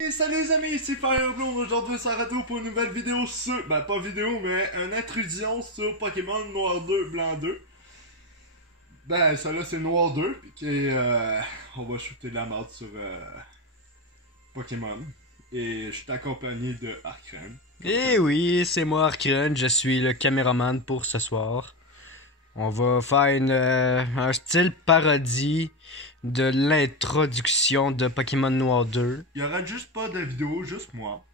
Et salut les amis, ici Firebloom. Aujourd'hui on se retrouve pour une nouvelle vidéo sur... Ben pas vidéo, mais une intrusion sur Pokémon Noir 2, Blanc 2. Ben ça là c'est Noir 2, puis on va shooter de la merde sur Pokémon. Et je suis accompagné de Arkrun. Eh oui, c'est moi Arkrun, je suis le caméraman pour ce soir. On va faire un style parodie de l'introduction de Pokémon Noir 2. Il y aura juste pas de vidéo, juste moi.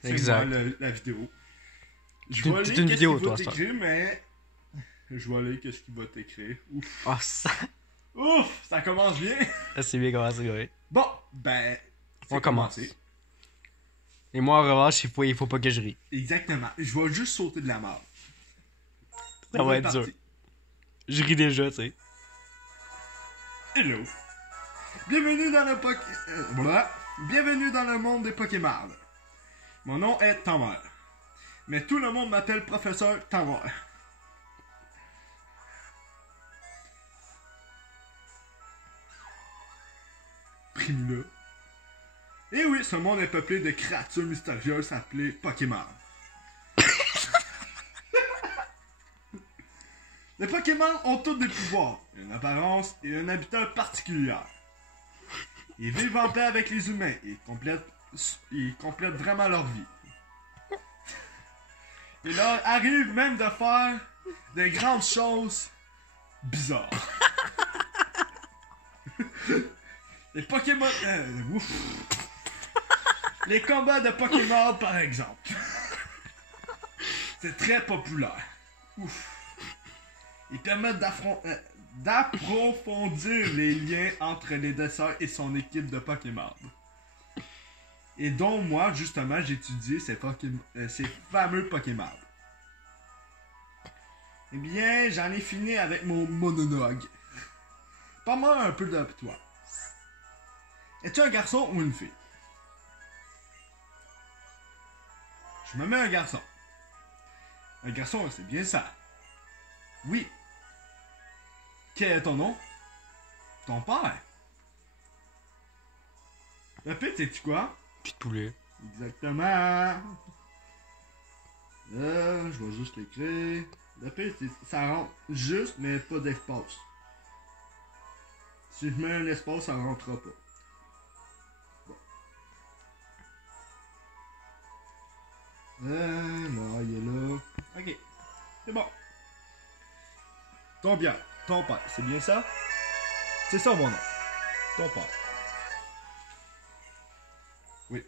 C'est Exact. moi la vidéo. Je C'est vais une lire qu'est-ce vidéo, qu'il va toi, ça. t'écrire, mais... Je vais lire qu'est-ce qu'il va t'écrire. Ouf. Oh, ça... Ouf, ça commence bien. c'est bien commencé, oui. Bon, ben... c'est On commence. commencé. Et moi, en revanche, il faut pas que je rie. Exactement. Je vais juste sauter de la merde. Ça va être parti. dur. Je ris déjà, tu sais. Hello. Bienvenue dans le voilà. Bienvenue dans le monde des Pokémon. Mon nom est Tanver. Mais tout le monde m'appelle Professeur Tanver. Primula. Et oui, ce monde est peuplé de créatures mystérieuses appelées Pokémon. Les Pokémon ont tous des pouvoirs, une apparence et un habitat particulier. Ils vivent en paix avec les humains et ils complètent vraiment leur vie. Il leur arrive même de faire des grandes choses bizarres. Les Pokémon... ouf. Les combats de Pokémon, par exemple. C'est très populaire. Ouf. Ils permettent d'approfondir les liens entre les dessins et son équipe de Pokémon. Et dont moi, justement, j'étudie ces fameux Pokémon. Eh bien, j'en ai fini avec mon monologue. Parle-moi un peu de toi. Es-tu un garçon ou une fille? Je me mets un garçon. Un garçon, c'est bien ça. Oui. Quel est ton nom? Ton père. Le pire, c'est-tu quoi? Puis de poulet. Exactement. Je vais juste l'écrire. Le pire, c'est ça rentre juste, mais pas d'espace. Si je mets un espace, ça rentrera pas. Bon. Non, il est là. Ok. C'est bon. Ton père, c'est bien ça? C'est ça mon nom. Ton père. Oui.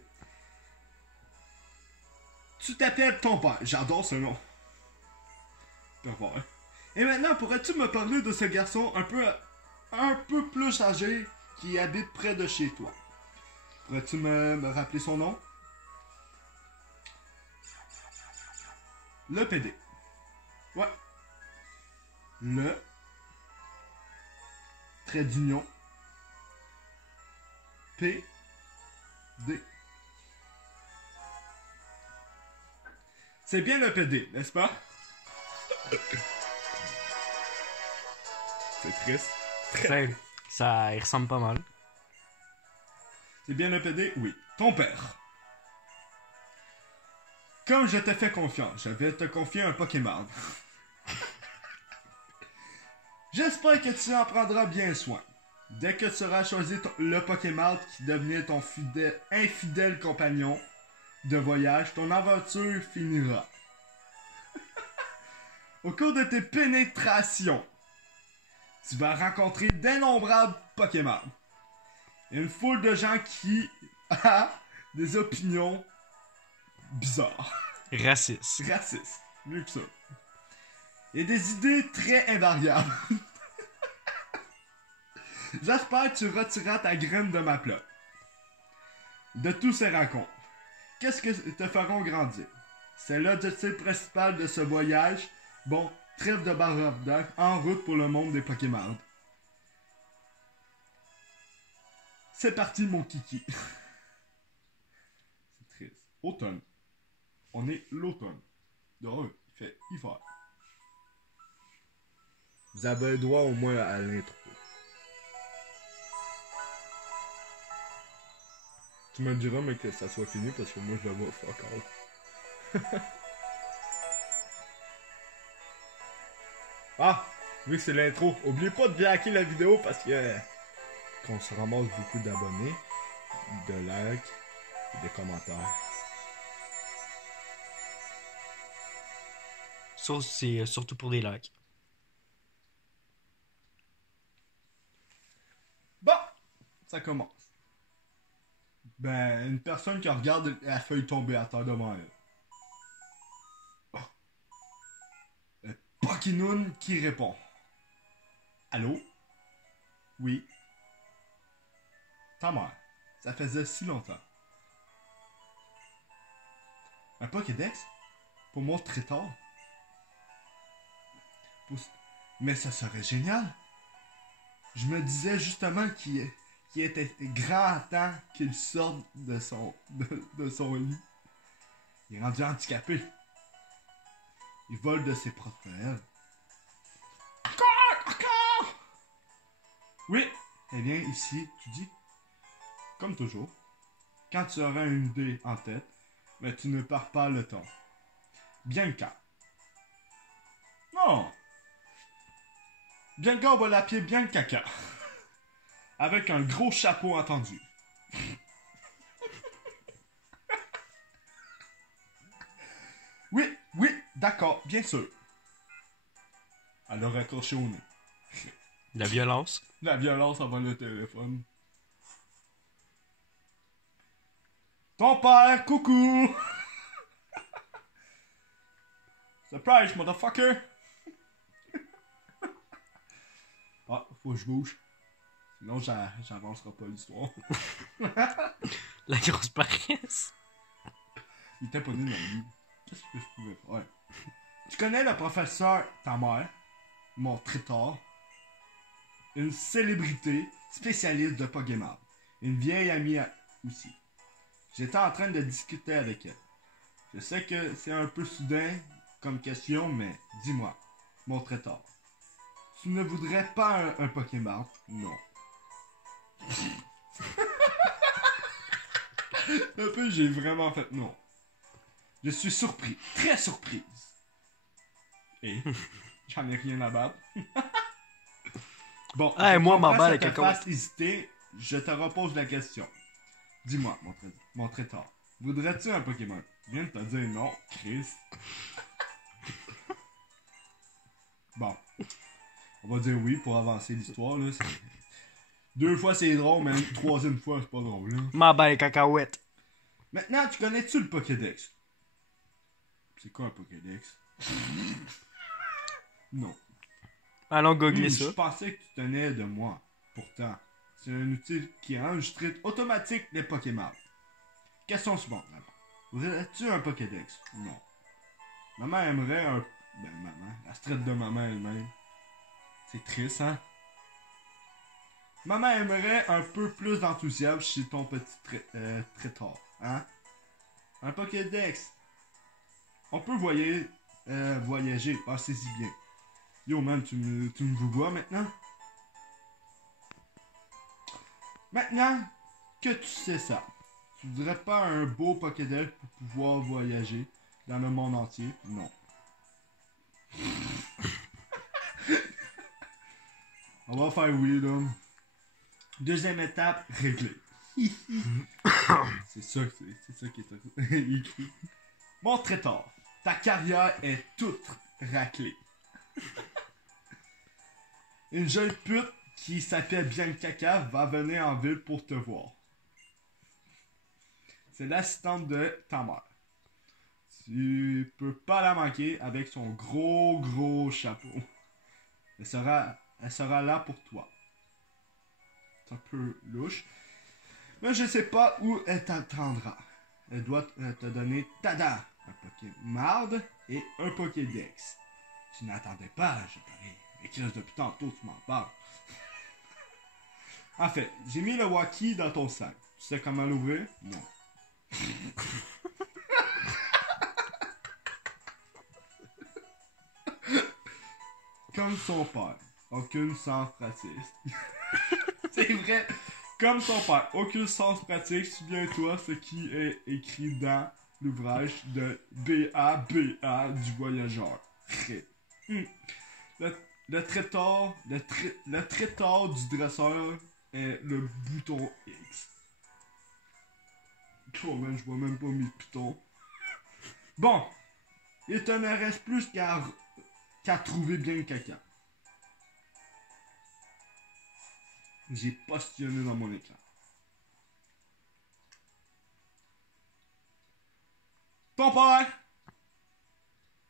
Tu t'appelles ton père. J'adore ce nom. Parfait. Et maintenant, pourrais-tu me parler de ce garçon un peu plus âgé qui habite près de chez toi? Pourrais-tu me rappeler son nom? Le PD. Ouais. Le trait d'union PD. C'est bien le PD, n'est-ce pas? C'est triste. Ça, il ressemble pas mal. C'est bien le PD? Oui. Ton père. Comme je t'ai fait confiance, je vais te confier un Pokémon. J'espère que tu en prendras bien soin. Dès que tu auras choisi le Pokémon qui devenait ton infidèle compagnon de voyage, ton aventure finira. Au cours de tes pénétrations, tu vas rencontrer d'innombrables Pokémon. Une foule de gens qui a des opinions bizarres. Raciste. Racistes. Mieux que ça. Et des idées très invariables. J'espère que tu retireras ta graine de ma plat. De tous ces rencontres, qu'est-ce que te feront grandir? C'est l'objectif principal de ce voyage. Bon, trêve de baroudage, en route pour le monde des Pokémon. C'est parti, mon kiki. C'est triste. Automne. On est l'automne. Dehors, il fait hiver. Vous avez droit au moins à l'intro. Tu me diras, mais que ça soit fini parce que moi je le vois fuck all. Ah! Oui, c'est l'intro. Oubliez pas de liker la vidéo parce que. Qu'on se ramasse beaucoup d'abonnés, de likes et de commentaires. C'est surtout pour des likes. Bon! Ça commence. Ben, une personne qui regarde la feuille tomber à terre devant elle. Pokinoon qui répond. Allô? Oui. Ta mère. Ça faisait si longtemps. Un Pokédex? Pour moi, très tard. Mais ça serait génial. Je me disais justement qu'il était grand temps qu'il sorte de son lit. Il est rendu handicapé. Il vole de ses propres ailes. Encore! Oui. Eh bien, ici, tu dis, comme toujours, quand tu auras une idée en tête, mais tu ne perds pas le temps. Bianca. Non. Bianca, on va l'appeler Biancaca. Avec un gros chapeau entendu. Oui, oui, d'accord, bien sûr. Elle a raccroché au nez. La violence. La violence avant le téléphone. Ton père, coucou! Surprise, motherfucker! Ah, faut que je bouge. Sinon, j'avancerai pas l'histoire. La grosse paresse. Il était pas né dans le lit. Qu'est-ce que je pouvais faire? Ouais. Tu connais le professeur, ta mère, mon traiteur, une célébrité spécialiste de Pokémon. Une vieille amie aussi. J'étais en train de discuter avec elle. Je sais que c'est un peu soudain comme question, mais dis-moi, mon traiteur. Tu ne voudrais pas un Pokémon? Non. Un peu, j'ai vraiment fait non. Je suis surpris, très surprise. Et j'en ai rien à battre. Bon, hey, moi, ma balle est est quelqu'un. hésiter, je te repose la question. Dis-moi, mon traiteur, voudrais-tu un Pokémon? Je viens de te dire non, Chris. Bon, on va dire oui pour avancer l'histoire, là. Deux fois c'est drôle, mais une troisième fois c'est pas drôle, là. Ma balle est cacahuète. Maintenant, tu connais-tu le Pokédex? C'est quoi un Pokédex? Non. Allons googler ça. Je pensais que tu tenais de moi. Pourtant, c'est un outil qui enregistre automatique les Pokémon. Question suivante, alors. Voudrais-tu un Pokédex? Non. Maman aimerait un... Ben, maman. La strette de maman elle-même. C'est triste, hein? Maman aimerait un peu plus d'enthousiasme chez ton petit traiteur, hein? Un Pokédex. On peut voyager. Ah, c'est-y bien. Yo, man, tu me vois maintenant? Maintenant que tu sais ça, tu voudrais pas un beau Pokédex pour pouvoir voyager dans le monde entier? Non. On va faire oui, là. Deuxième étape, réglée. c'est ça qui est écrit. Mon traiteur, ta carrière est toute raclée. Une jeune pute qui s'appelle Biancaca va venir en ville pour te voir. C'est l'assistante de ta mère. Tu peux pas la manquer avec son gros chapeau. Elle sera là pour toi. C'est un peu louche. Mais je sais pas où elle t'attendra. Elle doit te donner tada, un Pokémon et un Pokédex. Tu n'attendais pas, je parie. Mais Chris, depuis tantôt, tu m'en parles. En fait, j'ai mis le Waki dans ton sac. Tu sais comment l'ouvrir? Non. Comme son père. Aucune sans raciste. C'est vrai. Comme son père, aucun sens pratique, souviens-toi ce qui est écrit dans l'ouvrage de B.A.B.A. du voyageur. Hmm. Le traiteur du dresseur est le bouton X. Oh man, je vois même pas mes pitons. Bon, il te ne reste plus qu'à trouver bien le caca. J'ai postillonné dans mon écran. Ton père!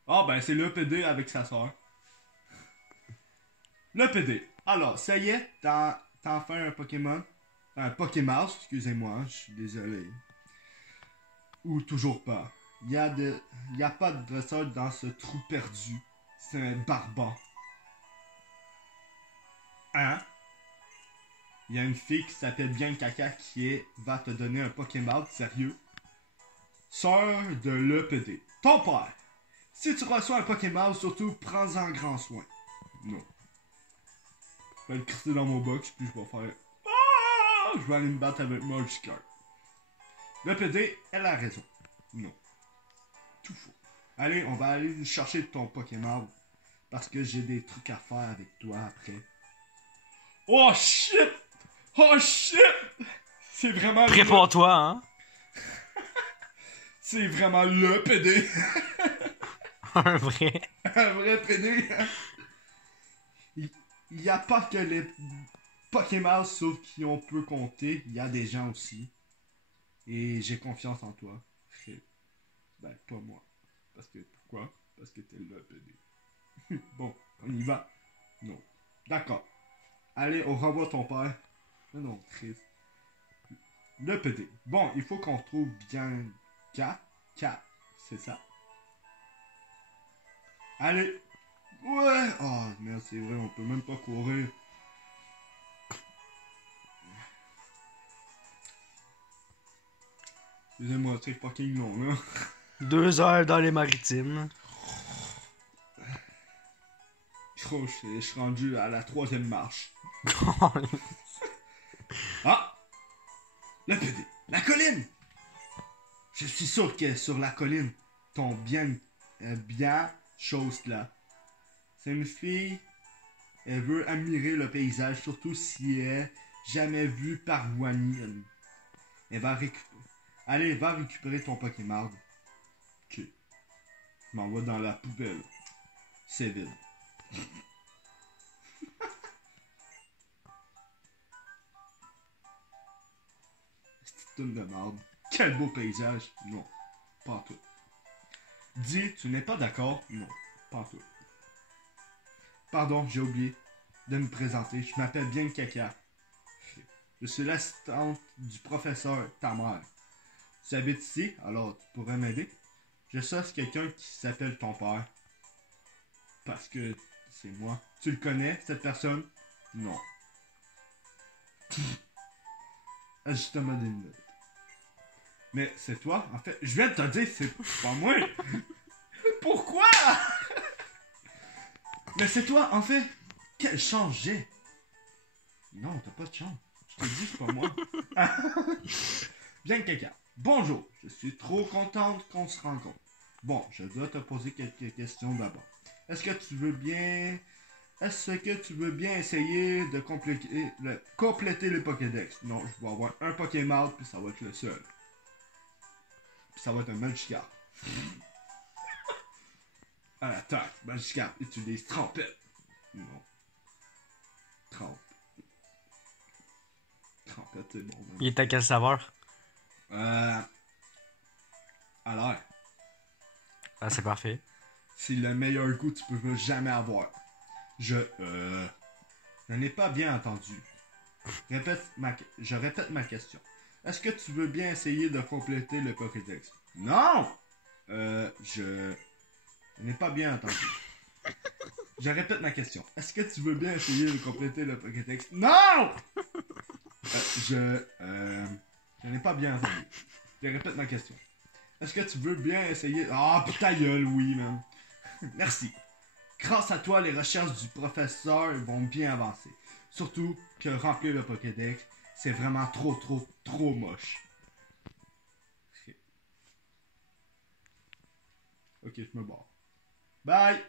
Ah ben c'est le PD avec sa soeur. Le PD. Alors, ça y est, t'as fait un Pokémon. Un Pokémon, excusez-moi, je suis désolé. Ou toujours pas. Y a pas de dresseur dans ce trou perdu. C'est un barbare. Hein? Il y a une fille qui s'appelle Bien Caca qui va te donner un Pokémon, sérieux. Sœur de l'EPD. Ton père. Si tu reçois un Pokémon, surtout prends-en grand soin. Non. Je vais le crisser dans mon box, puis je vais faire... Ah! Je vais aller me battre avec Magikarp. L'EPD, elle a raison. Non. Tout faux. Allez, on va aller chercher ton Pokémon. Parce que j'ai des trucs à faire avec toi après. Oh shit! Oh shit! C'est vraiment... Prépare-toi, hein? C'est vraiment le PD. Un vrai. Un vrai PD. Il n'y a pas que les Pokémon sauf qui on peut compter. Il y a des gens aussi. Et j'ai confiance en toi. Ben, pas moi. Parce que, pourquoi? Parce que t'es le PD. Bon, on y va? Non. D'accord. Allez, on renvoie ton père. Non, triste. Le PD. Bon, il faut qu'on trouve bien K, c'est ça. Allez. Ouais. Oh, merde, c'est vrai, on peut même pas courir. Excusez-moi, c'est fucking long, là. 2 heures dans les maritimes. Je suis rendu à la 3e marche. Ah! Le PD. La colline! Je suis sûr que sur la colline tombe bien chose là. C'est une fille. Elle veut admirer le paysage, surtout si elle est jamais vue par Wani. Elle va récupérer. Allez, va récupérer ton Pokémon. Ok. Je m'envoie dans la poubelle. C'est vide. C'est une de merde. Quel beau paysage. Non, pas en tout. Dis, tu n'es pas d'accord? Non, pas en tout. Pardon, j'ai oublié de me présenter. Je m'appelle Bien Caca. Je suis l'assistante du professeur, ta mère. Tu habites ici, alors tu pourrais m'aider? Je cherche quelqu'un qui s'appelle ton père. Parce que c'est moi. Tu le connais, cette personne? Non. Ajustement des minutes. Mais c'est toi, en fait. Je viens de te dire, c'est pas moi. Pourquoi? Mais c'est toi, en fait. Quelle chance j'ai. Non, t'as pas de chance. Je te dis, c'est pas moi. Bien quelqu'un. Bonjour, je suis trop contente qu'on se rencontre. Bon, je dois te poser quelques questions d'abord. Est-ce que tu veux bien essayer de compléter le Pokédex? Non, je vais avoir un Pokémon, puis ça va être le seul. Puis ça va être un Magikarp. À l'attaque, Magikarp utilise Trompette. Non. Trompette, c'est bon. Il est à quelle saveur? Alors, Ah, c'est parfait. c'est le meilleur goût que tu peux jamais avoir. Je n'ai pas bien entendu. Je répète ma question. Est-ce que tu veux bien essayer de compléter le Pokédex? Non! Je n'ai pas bien entendu. Je répète ma question. Est-ce que tu veux bien essayer de compléter le Pokédex? Non! Je n'ai pas bien entendu. Je répète ma question. Est-ce que tu veux bien essayer... Ah, putain gueule, oui, man. Merci. Grâce à toi, les recherches du professeur vont bien avancer. Surtout que remplir le Pokédex, C'est vraiment trop, trop, trop moche. Ok, je me barre. Bye!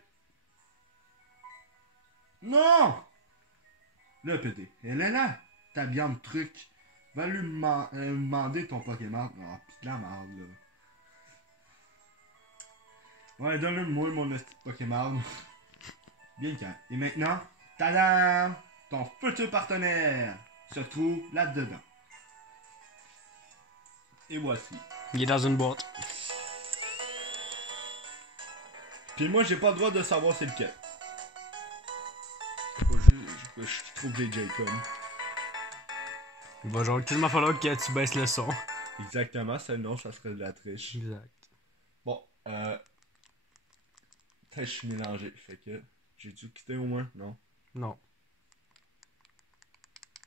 Non! Là, PD, elle est là. Ta viande truc. Va lui demander ton Pokémon. Ah, pis la merde, là. Ouais, donne-le-moi mon petit Pokémon. Bien calme. Et maintenant, tadam! Ton futur partenaire se trouve là-dedans. Et voici. Il est dans une boîte. Puis moi, j'ai pas le droit de savoir c'est lequel. Je trouve des Jacob. Il va genre tellement falloir que tu baisses le son. Exactement, sinon ça serait de la triche. Exact. Bon, peut-être je suis mélangé. Fait que j'ai dû quitter au moins, non? Non.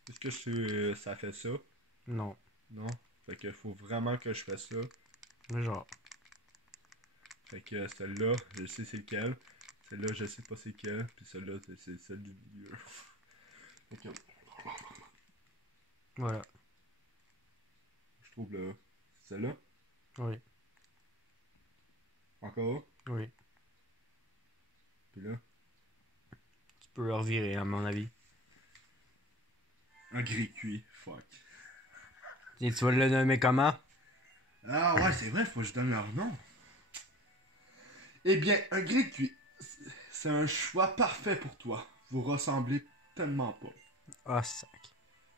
Est-ce que ça fait ça? Non. Non? Fait que faut vraiment que je fasse ça. Genre. Fait que celle-là, je sais c'est lequel. Celle-là, je sais pas c'est lequel. Puis celle-là, c'est celle du milieu. Ok. Voilà. Je trouve là. Celle-là? Oui. Encore? Oui. Puis là? Tu peux le revirer, à mon avis. Un gris cuit. Fuck. Et tu vas le nommer comment? Ah ouais, c'est vrai, faut que je donne leur nom. Eh bien, un gris cuit, c'est un choix parfait pour toi. Vous ressemblez tellement pas. Ah, sac.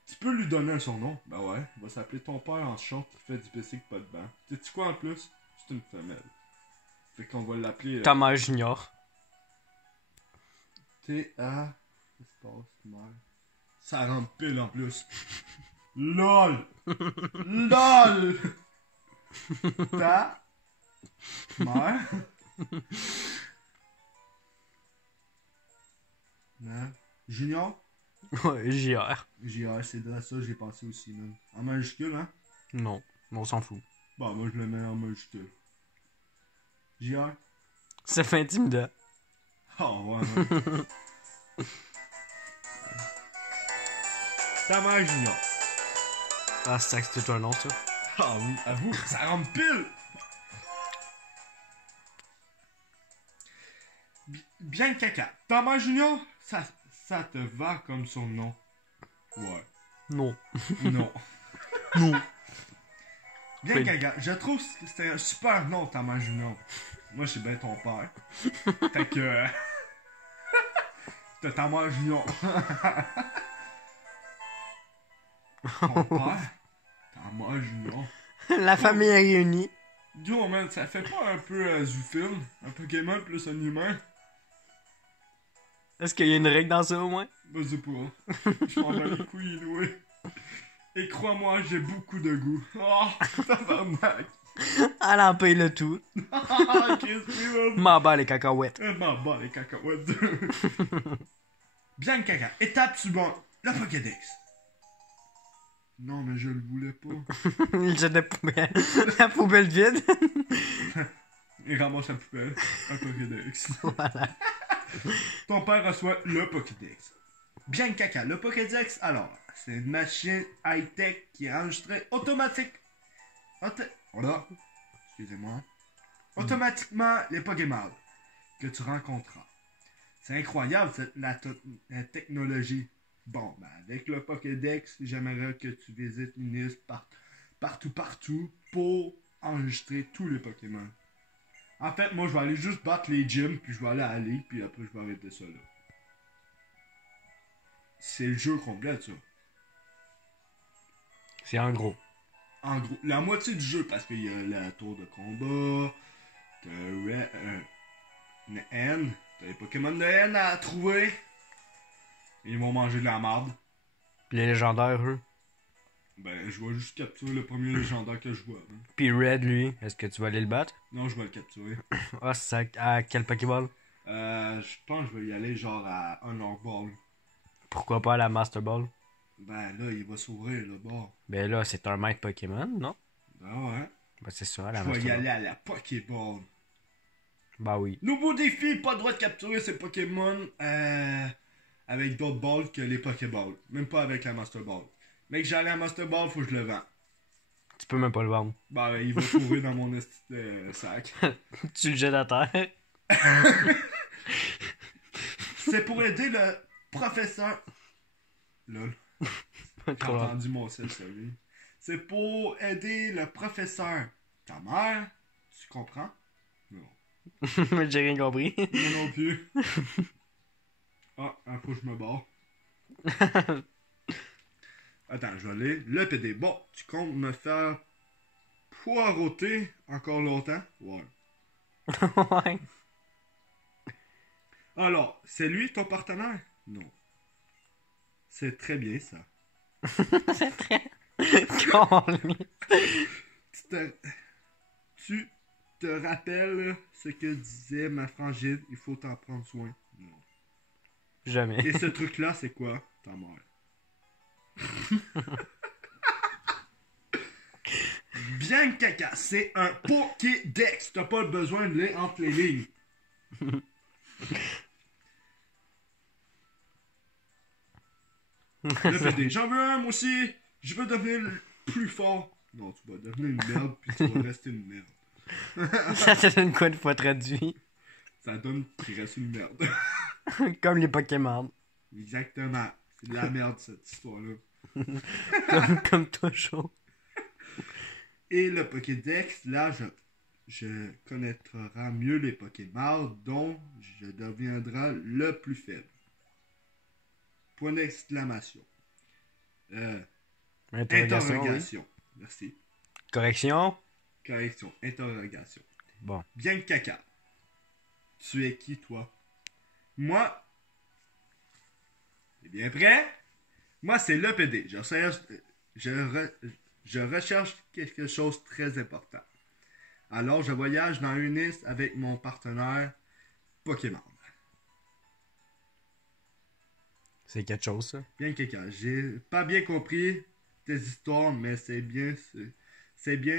Tu peux lui donner un surnom. Ben ouais, il va s'appeler ton père en short qui fait du bicycle pas de banc. Sais-tu quoi en plus? C'est une femelle. Fait qu'on va l'appeler... Thomas Junior. T-A... Espace mère. Ça rentre pile en plus. LOL! LOL! Ta... mère... Non. Junior? Ouais, JR. JR, c'est de ça, j'ai pensé aussi, même. En majuscule, hein? Non, on s'en fout. Bon, moi, je le mets en majuscule. JR? Ça fait intimidant. Oh, ouais, ouais. Ta mère Junior. Ah, sac, c'est un nom, ça. Ah oui, avoue, ça rentre pile! Bien caca. Thomas Junior, ça te va comme son nom. Ouais. Non. Non. Non. Bien Oui. caca. Je trouve que c'est un super nom, Thomas Junior. Moi, je suis bien ton père. Fait que... T'as Thomas Junior. Ton père? Thomas Junior. La famille est réunie. Yo, man, ça fait pas un peu Zoufilm? Un Pokémon plus un humain? Est-ce qu'il y a une règle dans ça, au moins? Vas-y pas. Je m'en bats les couilles, oui. Et crois-moi, j'ai beaucoup de goût. Oh, tabarnak. Elle en paye le tout. Qu'est-ce que tu M'en bats les cacahuètes. veux? M'en bats les cacahuètes. Bien caca. Étape suivante. Le Pokédex. Non, mais je le voulais pas. Il jette la poubelle vide. Il ramasse la poubelle. Un Pokédex. Voilà. Ton père reçoit le Pokédex. Bien caca. Le Pokédex, alors, c'est une machine high-tech qui est enregistrée automatique. Voilà. Excusez-moi. Automatiquement les Pokémon que tu rencontreras. C'est incroyable la technologie. Bon, ben avec le Pokédex, j'aimerais que tu visites une liste partout pour enregistrer tous les Pokémon. En fait, moi je vais aller juste battre les gyms, puis je vais aller à la ligue, puis après je vais arrêter ça là. C'est le jeu complet ça. C'est en gros. En gros, la moitié du jeu, parce qu'il y a la tour de combat, une haine, t'as les Pokémon de haine à trouver. Ils vont manger de la marde. Puis les légendaires, eux. Ben, je vais juste capturer le premier légendaire que je vois. Hein. Puis Red, lui, est-ce que tu vas aller le battre? Non, je vais le capturer. Ah, c'est à quel Pokéball? Je pense que je vais y aller genre à un Ball. Pourquoi pas à la Master Ball? Ben là, il va s'ouvrir le bord. Ben là, c'est un maître Pokémon, non? Ah ouais. Ben c'est ça, la Je vais Master y Ball. aller à la Pokéball. Bah oui. Nouveau défi, pas le droit de capturer ces Pokémon avec d'autres balls que les Pokéballs. Même pas avec la Master Ball. Mais que j'allais à Master Ball, faut que je le vends. Tu peux même pas le vendre. Bah, il va trouver dans mon sac. Tu le jettes à terre. C'est pour aider le professeur. Lol. J'ai Trop long. entendu mon sel, celui. C'est pour aider le professeur. Ta mère, tu comprends? Non. J'ai rien compris. Moi non plus. Ah, faut que je me barre. Attends, je vais aller. Le PD. Bon, tu comptes me faire poireauter encore longtemps? Ouais. Ouais. Alors, c'est lui ton partenaire? Non. C'est très bien ça. C'est très. Con, Tu te rappelles ce que disait ma frangine? Il faut t'en prendre soin. Non. Jamais. Et ce truc-là, c'est quoi? Ta mère. Bien caca, c'est un Pokédex. T'as pas besoin de lire entre les lignes. Le PD, j'en veux un, moi aussi. Je veux devenir plus fort. Non, tu vas devenir une merde, puis tu vas rester une merde. Ça te donne quoi de fois traduit? Ça donne qu'il reste une merde. Comme les Pokémon. Exactement. C'est de la merde, cette histoire-là. Comme toujours. Et le Pokédex, là, je connaîtrai mieux les Pokémon, dont je deviendrai le plus faible. Point d'exclamation. Interrogation. Interrogation. Merci. Correction. Correction. Interrogation. Bon. Bien caca. Tu es qui, toi? Moi. T'es bien prêt? Moi, c'est le PD. Je recherche quelque chose de très important. Alors, je voyage dans une liste avec mon partenaire Pokémon. C'est quelque chose, ça. Bien caca. J'ai pas bien compris tes histoires, mais c'est bien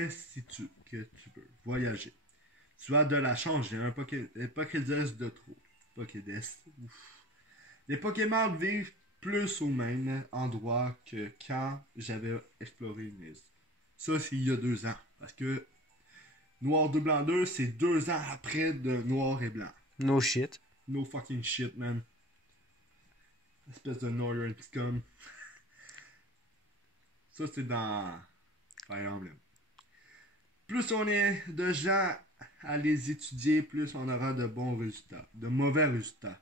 si que tu veux voyager. Tu as de la chance, j'ai un Pokédex de trop. Pokédex. Ouf. Les Pokémon vivent plus au même endroit que quand j'avais exploré une liste. Ça, c'est il y a 2 ans. Parce que Noir 2 Blanc 2, c'est 2 ans après de Noir et Blanc. No shit. No fucking shit, man. Espèce de Northern Scum. Ça, c'est dans Fire Emblem. Plus on est de gens à les étudier, plus on aura de bons résultats. De mauvais résultats.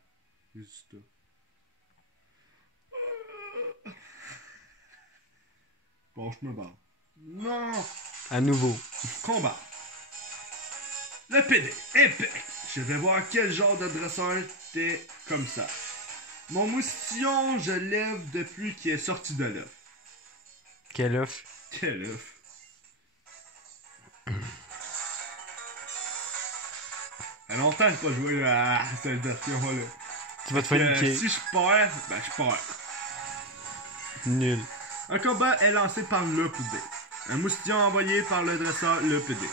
Bon, je me barre. Non! À nouveau. Combat. Le PD. Épée. Je vais voir quel genre de dresseur t'es comme ça. Mon moustillon, je lève depuis qu'il est sorti de l'œuf. Quel œuf? Quel œuf? Ça fait longtemps que j'ai pas joué à cette version-là. Tu vas te faire niquer. Si je perds, ben je perds. Nul. Un combat est lancé par le PD. Un moustillon envoyé par le dresseur le PD.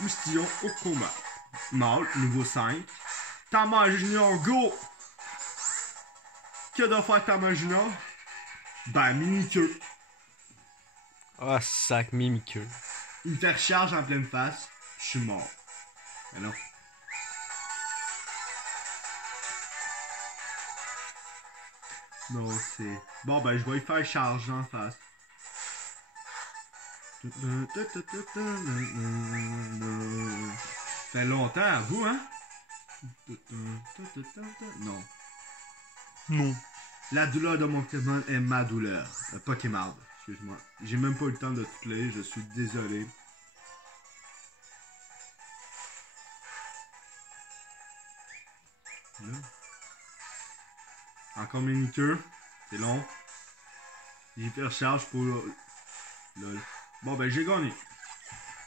Moustillon au combat. Mâle, niveau 5. Tama Junior, go! Que doit faire Tama Junior? Ben, mini-queue. Ah, oh, sac mimiqueux. Il me fait recharge en pleine face. Je suis mort. Mais non. Non, c'est... Bon, ben, je vais y faire charge en face. Ça fait longtemps à vous, hein? Non. Non. La douleur de mon Pokémon est ma douleur. Pokémon, excuse-moi. J'ai même pas eu le temps de tout lire, je suis désolé. Là. Encore mini-queue. C'est long. J'ai fait recharge pour... Lol. Bon, ben, j'ai gagné.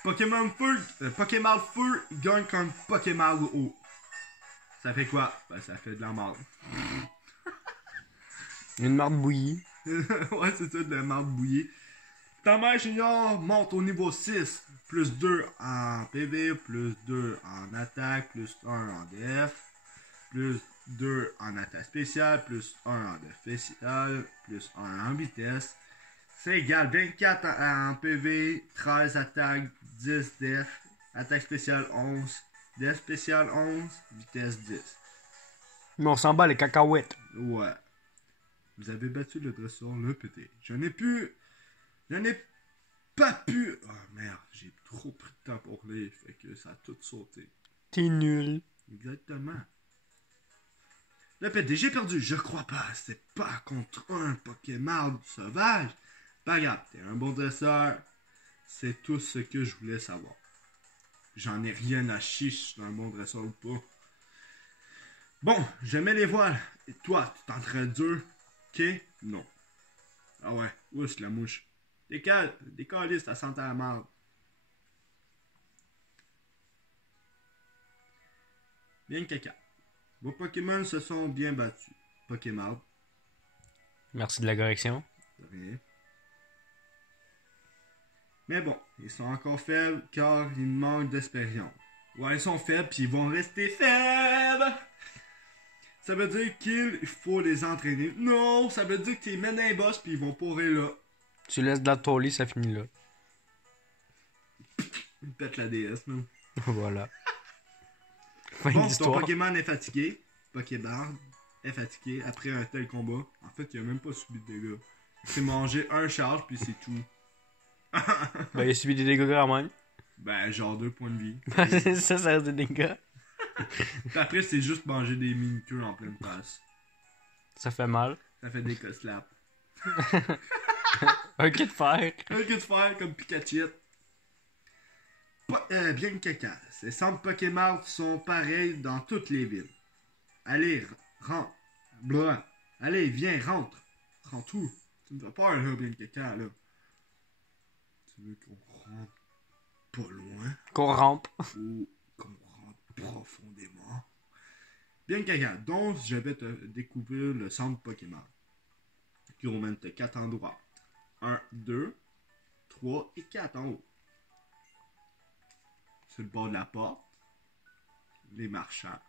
Pokémon Feu gagne contre Pokémon eau. Ça fait quoi? Ben, ça fait de la merde. Une marde bouillie. Ouais, c'est ça, de la marde bouillie. Tama Junior monte au niveau 6. Plus 2 en PV, plus 2 en attaque, plus 1 en DF, plus 2 en attaque spéciale, plus 1 en déf spécial, plus 1 en vitesse, C'est égal. 24 en PV, 13 attaque, 10 def, attaque spéciale 11, def spéciale 11, vitesse 10. Mais on s'en bat les cacahuètes. Ouais. Vous avez battu le dresseur, le PT. Je n'ai pas pu. Oh merde, j'ai trop pris de temps pour lire, fait que ça a tout sauté. T'es nul. Exactement. Le PT, j'ai perdu, je crois pas. C'est pas contre un Pokémon sauvage. Pas grave, t'es un bon dresseur. C'est tout ce que je voulais savoir. J'en ai rien à chier si je suis un bon dresseur ou pas. Bon, je mets les voiles. Et toi, tu t'entraînes dur? Ok? Non. Ah ouais, ouch, la mouche. Décaliste, ça sent à la merde. Bien caca. Vos Pokémon se sont bien battus. Pokémon. Merci de la correction. De rien. Mais bon, ils sont encore faibles car ils manquent d'expérience. Ouais, ils sont faibles puis ils vont rester faibles. Ça veut dire qu'il faut les entraîner. Non, ça veut dire que tu les mets dans les boss puis ils vont pourrir là. Tu laisses de la toller, ça finit là. Ils pètent la DS, non? Voilà. Fin Bon, ton d'histoire. Pokémon est fatigué. Pokébard est fatigué après un tel combat. En fait, il a même pas subi de dégâts. Il s'est mangé un charge puis c'est tout. Ben, il a subi des dégâts quand même. Ben, genre 2 points de vie. ça reste des dégâts. Puis après, c'est juste manger des mini-queues en pleine face. Ça fait mal. Ça fait des slaps. Un kit de fer. Un coup de fer comme Pikachu. Bien caca. Ces centres Pokémon sont pareils dans toutes les villes. Allez, rentre. Blah. Allez, viens, rentre. Rentre où? Tu me fais peur, là, bien caca, là. Tu veux qu'on rentre pas loin? Qu'on rampe. Ou qu'on rentre profondément? Bien caca. Donc, je vais te découvrir le centre Pokémon. Qui emmène 4 endroits. 1, 2, 3 et 4 en haut. Sur le bord de la porte, les marchands.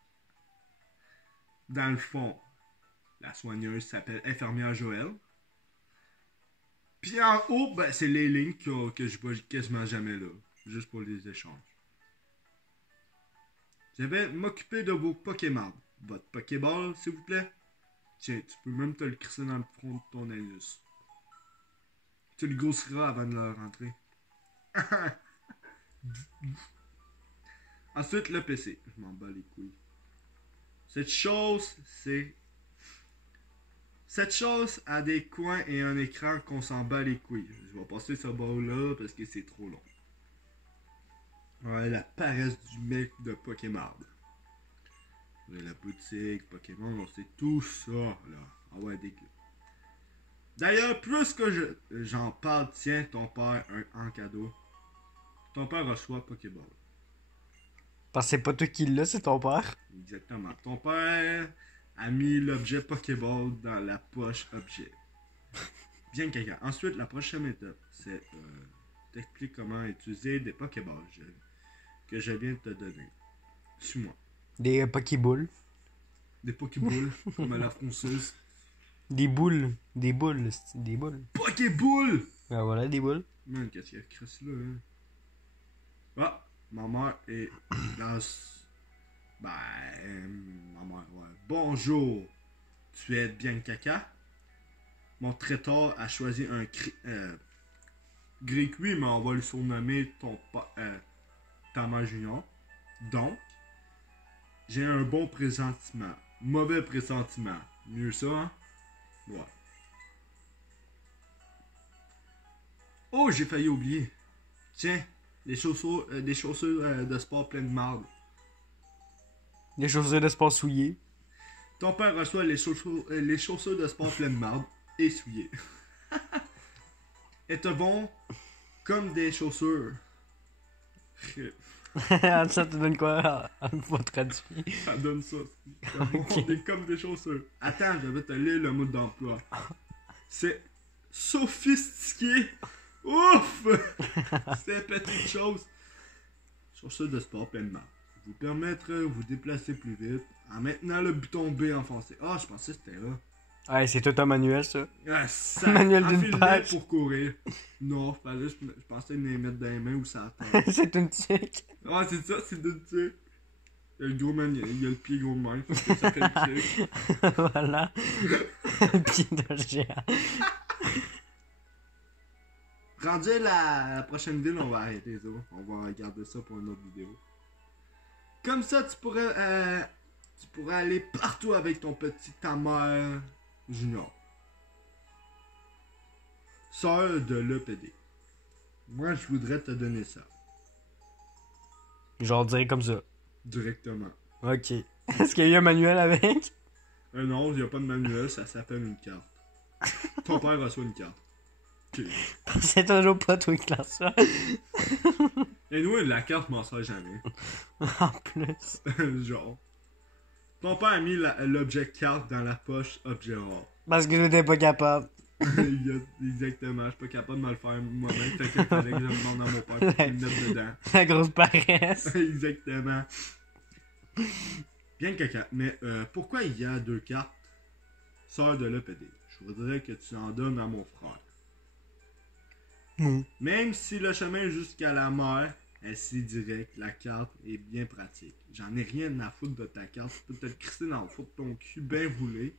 Dans le fond, la soigneuse s'appelle Infirmière Joël. Puis en haut, ben, c'est les lignes que je vois quasiment jamais là. Juste pour les échanges. Je vais m'occuper de vos Pokémon. Votre Pokéball, s'il vous plaît. Tiens, tu peux même te le crisser dans le front de ton anus. Tu le grossiras avant de le rentrer. Ensuite, le PC. Je m'en bats les couilles. Cette chose a des coins et un écran qu'on s'en bat les couilles. Je vais passer ce bord-là parce que c'est trop long. Ouais, la paresse du mec de Pokémon. La boutique, Pokémon, c'est tout ça, là. Ah ouais, dégueu. D'ailleurs, plus que j'en parle, tiens ton père en cadeau. Ton père reçoit Pokéball. Parce que c'est pas toi qui l'as, c'est ton père. Exactement. Ton père a mis l'objet Pokéball dans la poche objet. Bien caca. Ensuite, la prochaine étape, c'est t'explique comment utiliser des Pokéballs que je viens de te donner. Suis-moi. Des Pokéboules. Des Pokéballs, comme à la française. Des boules. Des boules. Des boules. Pokéball! Ben voilà, des boules. Man, qu'est-ce qu'il y a écrit là, hein? Ah, ma mère est dans... ma mère, ouais. Bonjour, tu es bien caca? Mon traiteur a choisi un Greek, oui, mais on va le surnommer ta mère junior. Donc, j'ai un bon pressentiment. Mauvais pressentiment. Mieux ça, hein? Ouais. Oh, j'ai failli oublier. Tiens, des chaussures de sport pleines de marde. Des chaussures de sport souillées. Ton père reçoit les chaussures de sport pleines de marde et souillées. Elles te vont comme des chaussures. Ça te donne quoi en traduit? Ça donne ça. Ça vont comme des chaussures. Attends, je vais te lire le mot d'emploi. C'est sophistiqué. Ouf! C'est petite chose. Chaussures de sport pleines de marde. Vous permettre de vous déplacer plus vite en maintenant le bouton B enfoncé. Ah, je pensais que c'était là. Ouais, c'est tout un manuel, ça. Ah, ça, Manuel d'une enfile-les page. pour courir. Non, fallait, je pensais me les mettre dans les mains ou ça tête. C'est une tique. Ah, c'est ça, c'est de tic. Il y a le gros manuel, il y a le pied gros de même, parce que ça fait le tic. Voilà. Pied de géant. Rendu à la prochaine ville, on va arrêter ça. On va regarder ça pour une autre vidéo. Comme ça, tu pourrais aller partout avec ton petit Tamer Junior. Sœur de l'EPD. Moi, je voudrais te donner ça. Genre, dire comme ça. Directement. Ok. Est-ce qu'il y a eu un manuel avec? Non, il n'y a pas de manuel, ça s'appelle une carte. Ton père reçoit une carte. Ok. C'est toujours pas toi qui lance ça. Et nous, la carte m'en sert jamais. En plus. Genre. Ton père a mis l'objet carte dans la poche objet rare. Parce que j'étais pas capable. Exactement, je suis pas capable de me le faire moi-même. Fait qu'il fallait que je demande à mon père pour qu'il me mette dedans. La grosse paresse. Exactement. Bien caca. Mais pourquoi il y a deux cartes sœur de l'EPD? Je voudrais que tu en donnes à mon frère. Même si le chemin jusqu'à la mer est si direct, la carte est bien pratique. J'en ai rien à foutre de ta carte. Tu peux te le crisser dans le fond de ton cul bien roulé.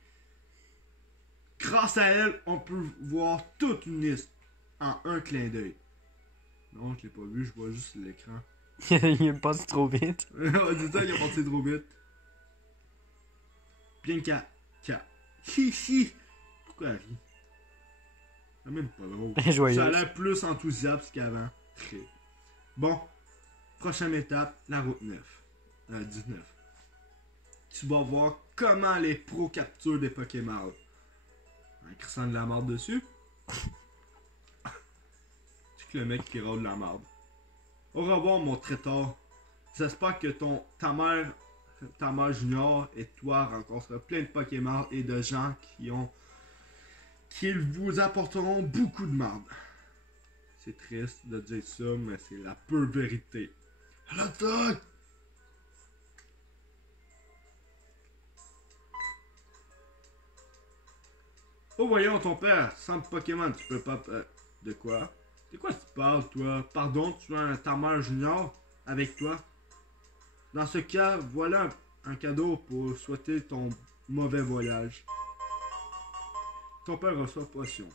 Grâce à elle, on peut voir toute une liste en un clin d'œil. Non, je l'ai pas vu, je vois juste l'écran. Il passe trop vite. C'est ça, il a passé trop vite. Bien Hi. Pourquoi elle rit? C'est même pas drôle. Joyeuse. Ça a l'air plus enthousiaste qu'avant. Bon, prochaine étape, la route 19. Tu vas voir comment les pros capturent des Pokémon. En crissant de la marde dessus. C'est que le mec qui rôde de la marde. Au revoir mon traiteur. J'espère que ta mère Junior et toi rencontreront plein de Pokémon et de gens qui vous apporteront beaucoup de marde. C'est triste de dire ça, mais c'est la pure vérité. L'attaque! Oh voyons ton père, sans Pokémon, tu peux pas... de quoi? De quoi tu parles, toi? Pardon, tu as un Tamer Junior avec toi? Dans ce cas, voilà un cadeau pour souhaiter ton mauvais voyage. Ton père reçoit potion.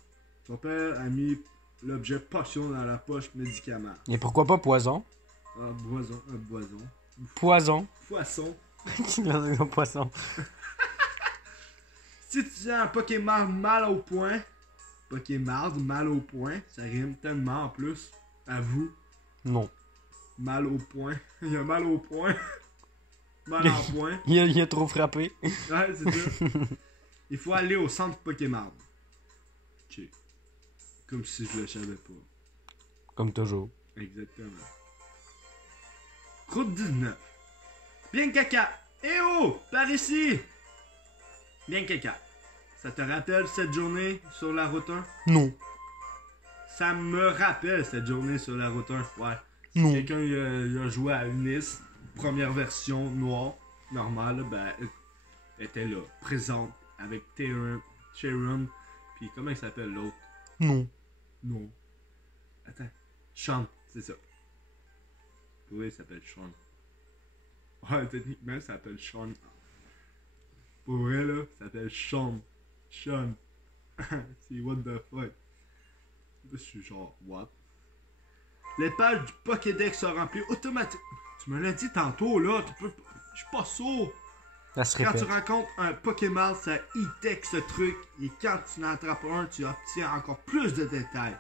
Ton père a mis l'objet potion dans la poche médicament. Et pourquoi pas poison? Ah, boison. Poison. Poisson. Qui lance un poisson? Si tu as un Pokémon mal au point, mal au point, ça rime tellement en plus. À vous, Non. mal au point. Il y a mal au point. Mal en point. Il a trop frappé. Ouais, c'est ça. Il faut aller au centre Pokémon. Ok. Comme si je le savais pas. Comme toujours. Exactement. Route 19. Bien caca. Eh oh! Par ici! Bien caca. Ça te rappelle cette journée sur la route 1? Non. Ça me rappelle cette journée sur la route 1. Ouais. Non. Quelqu'un il a joué à Unis, première version noire, normale, ben, elle était là, présente, avec Sharon, puis comment il s'appelle l'autre? Non. Non. Attends. Sean, c'est ça. Oui, il s'appelle Sean. Ouais, techniquement, il s'appelle Sean. Pour vrai, là, il s'appelle Sean. Sean. C'est what the fuck. Je suis genre, what? Les pages du Pokédex sont remplies automatiquement. Tu me l'as dit tantôt, là. Tu peux... Je suis pas sourd. Ça se Quand tu répète. rencontres un Pokémon, ça e-tech ce truc. Et quand tu en attrapes un, tu obtiens encore plus de détails.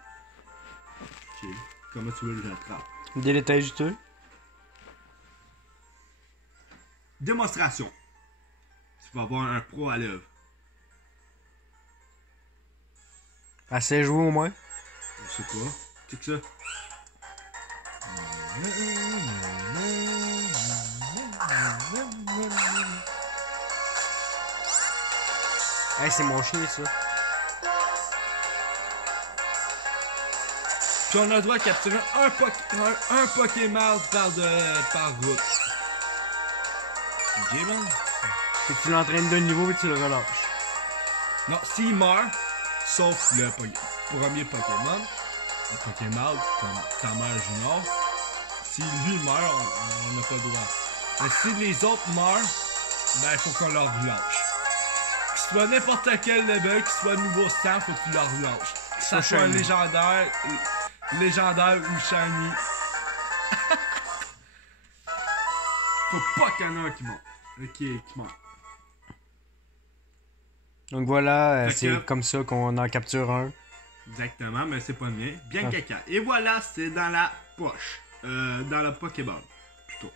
Ok. Comment tu veux que je l'attrape? Des détails juteux? Démonstration. Tu vas avoir un pro à l'œuvre. Assez joué au moins? Je sais pas. C'est que ça. Hey, c'est mon chien, ça. Puis on a le droit de capturer un Pokémon par route. Ok, man? Fait que tu l'entraînes d'un niveau et tu le relâches. Non, s'il meurt, sauf le premier Pokémon, le Pokémon comme ta mère Junior, si lui meurt, on n'a pas le droit. Mais si les autres meurent, ben il faut qu'on leur relâche. Que ce soit n'importe quel level, que ce soit niveau 100, faut que tu leur relâches. Que ça soit légendaire ou shiny. Faut pas qu'il y en ait un qui meurt. Qui meurt. Donc voilà, Fait c'est que- comme ça qu'on en capture un. Exactement, mais c'est pas le mien. Bien Ah. caca. Et voilà, c'est dans la poche. Dans la Pokéball, plutôt.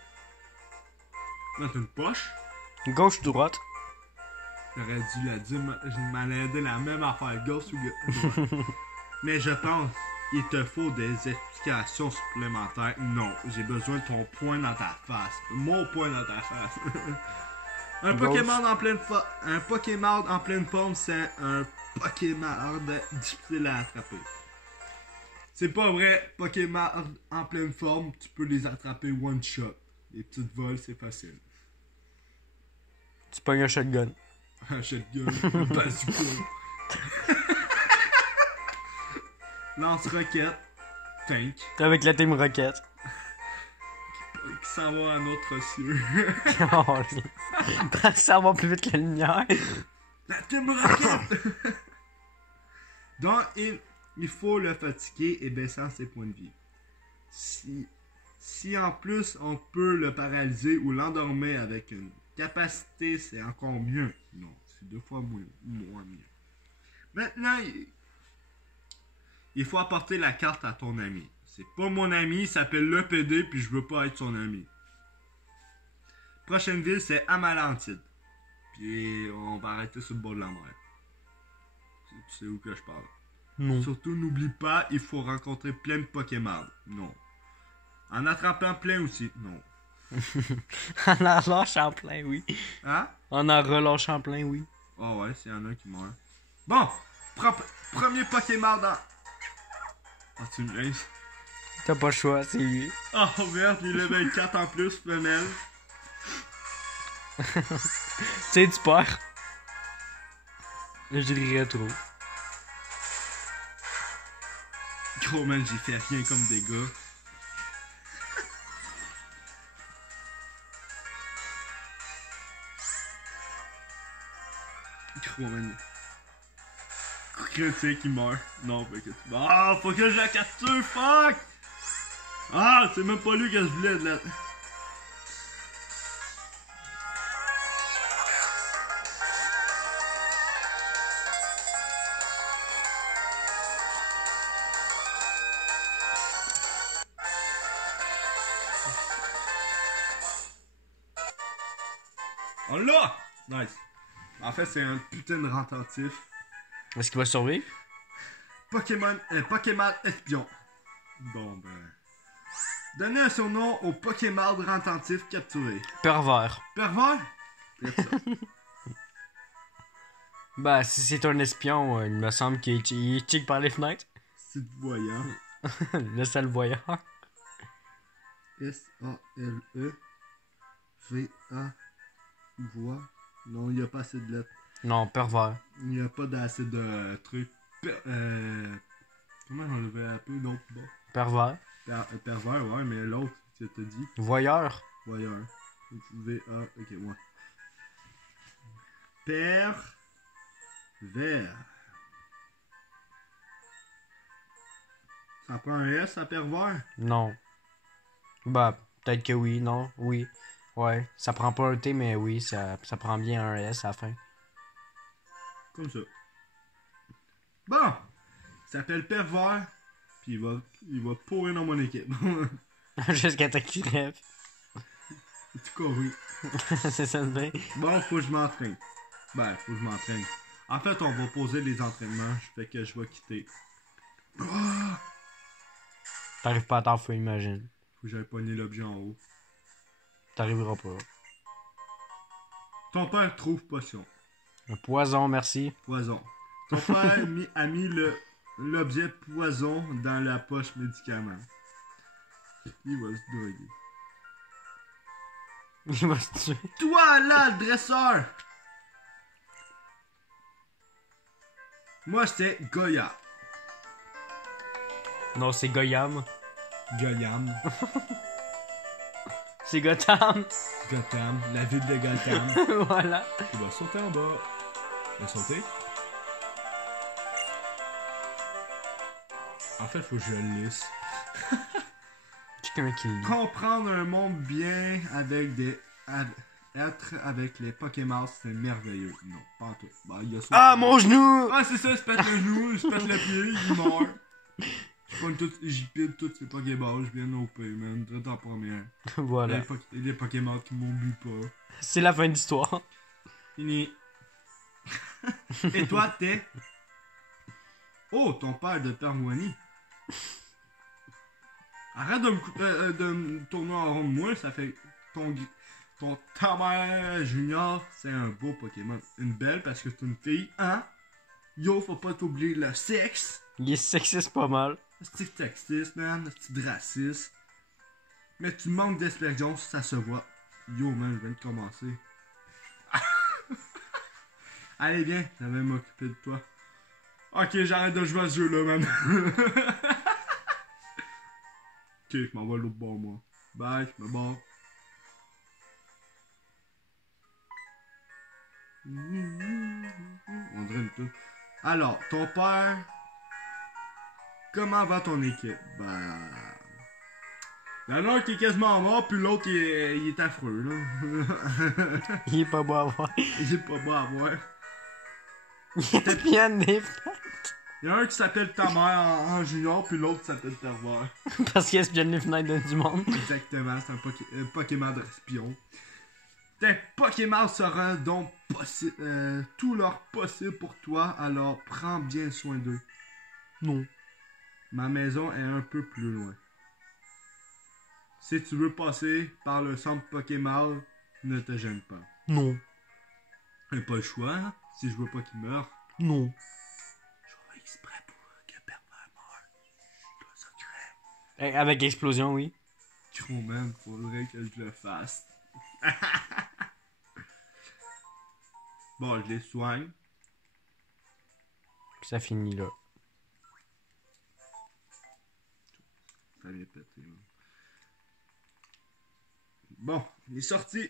Dans une poche. Gauche ou droite? J'aurais dû la dire, je m'en ai dit la même affaire, gauche ou droite. Mais je pense il te faut des explications supplémentaires. Non, j'ai besoin de ton poing dans ta face. Mon poing dans ta face. Un Gauche. Pokémon en pleine forme. Un Pokémon en pleine forme, c'est un Pokémon difficile à attraper. C'est pas vrai, Pokémon en pleine forme, tu peux les attraper one shot. Les petites vols, c'est facile. Tu pognes un shotgun. Un shotgun, un bazooka. Lance-roquette, tank, Avec la Team Rocket. qui s'en va à notre cieux. Oh, ça va plus vite que la lumière. La Team Rocket! Donc, il faut le fatiguer et baissant ses points de vie. Si en plus on peut le paralyser ou l'endormir avec une capacité, c'est encore mieux. Non, c'est 2 fois moins mieux. Maintenant, il faut apporter la carte à ton ami. C'est pas mon ami, il s'appelle le PD, puis je veux pas être son ami. Prochaine ville, c'est Amalantide. Puis on va arrêter sur le bord de la mer. Tu sais où que je parle. Non. Surtout, n'oublie pas, il faut rencontrer plein de Pokémon. Non. En attrapant plein aussi. Non. En en relâchant plein, oui. Hein? En en relâchant plein, oui. Oh ouais, s'il y en a qui meurt. Bon! Premier Pokémon dans... Ah, tu me laisses. T'as pas le choix, c'est lui. Oh merde, il est level 4 en plus, femelle. C'est du peur. Je dirais trop. Gros man, j'ai fait rien comme des gars. Gros man. Critique, il meurt. Non, faut que tu... Ah, faut que je la capture, fuck! Ah, c'est même pas lui que je voulais de la... On l'a! Nice. En fait, c'est un putain de rententif. Est-ce qu'il va survivre? Pokémon espion. Bon, ben... Donnez un surnom au Pokémon rententif capturé. Pervers. Pervers? Faites ça. Bah, si c'est un espion, il me semble qu'il check par les fenêtres. C'est voyant. Le seul voyant. S-A-L-E V-A Voix. Non, il n'y a pas assez de lettres. Non, pervers. Il n'y a pas assez de trucs. Comment on le veut appeler l'autre? Bon. Pervers. Pervers, ouais, mais l'autre, tu t'as dit. Voyeur. Voyeur. V-A, ok, ouais. Pervers. Ça prend un S à pervers? Non. Bah, peut-être que oui, non, oui. Ouais, ça prend pas un T, mais oui, ça prend bien un S à la fin. Comme ça. Bon! Il s'appelle Pervers. Puis il va pourrir dans mon équipe. Jusqu'à temps qu'il rêve. En tout cas, oui. C'est ça le bien. Bon, faut que je m'entraîne. Ben, faut que je m'entraîne. En fait, on va poser les entraînements. Je fais que je vais quitter. Ah! T'arrives pas à temps, faut imaginer. Faut que j'aille pogner l'objet en haut. T'arriveras pas. Ton père trouve potion. Un poison, merci. Poison. Ton père a mis l'objet poison dans la poche médicament. Il va se droguer. Il va se tuer. Toi là, le dresseur! Moi, c'était Goya. Non, c'est Goyam. Goyam. C'est Gotham. Gotham. La ville de Gotham. Voilà. Il va sauter en bas. Il va sauter. En fait, faut que je le lisse. Quelqu'un qui le lit. Comprendre un monde bien avec des... être avec les Pokémon, c'est merveilleux. Non, pas en tout. Bah, il y a ça. Ah, mon genou! Ah, c'est ça, il se pète le genou, il se pète le pied, il meurt. J'y pile toutes ces Pokéballs, je viens d'OP, man. Direct en première. Voilà. Les Pokémon qui m'oublient pas. C'est la fin de l'histoire. Fini. Et toi, t'es... Oh, ton père de Permoigny. Arrête de me tourner en rond de moi, ça fait... Ton Tamer Junior, c'est un beau Pokémon. Une belle parce que c'est une fille, hein? Yo, faut pas t'oublier le sexe. Il est sexiste pas mal. C'est sexiste, man. C'est raciste. Mais tu manques d'expérience, ça se voit. Yo, man, je viens de commencer. Allez, viens, je vais m'occuper de toi. Ok, j'arrête de jouer à ce jeu-là, man. Ok, je m'en vais à l'autre bord, moi. Bye, je me barre. On dirait une toune. Alors, ton père... Comment va ton équipe? Ben... Il y en a un qui est quasiment mort, puis l'autre, il est affreux, là. Il est pas beau à voir. Il est pas beau à voir. Il est bien des Il y en a un qui s'appelle ta mère en junior, puis l'autre qui s'appelle Terreur. Parce qu'il espionne les fenêtres du monde. Exactement, c'est un Pokémon de espion. Tes Pokémon seront donc tout leur possible pour toi, alors prends bien soin d'eux. Non. Ma maison est un peu plus loin. Si tu veux passer par le centre Pokémon, ne te gêne pas. Non. J'ai pas le choix, hein, si je veux pas qu'il meure. Non. Je vais exprès pour que Pervers meure. Je dois secret. Avec explosion, oui. Gros man, faudrait que je le fasse. Bon, je les soigne. Puis ça finit là. Ça vient péter, là. Bon, il est sorti.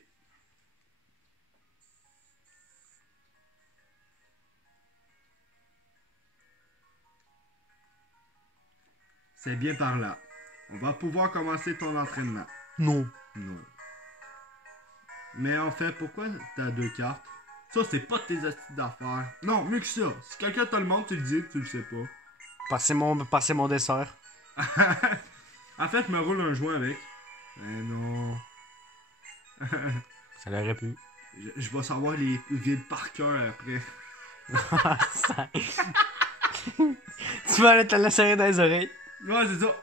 C'est bien par là. On va pouvoir commencer ton entraînement. Non. Non. Mais en fait, pourquoi t'as deux cartes? Ça, c'est pas tes astuces d'affaires. Non, mieux que ça. Si quelqu'un te le montre, tu le dis, tu le sais pas. Parce que c'est mon dessert. En fait, je me roule un joint avec. Mais non. Ça l'aurait pu. Je vais savoir les villes par cœur après. Ça- Tu vas aller te la serrer dans les oreilles. Ouais, c'est ça.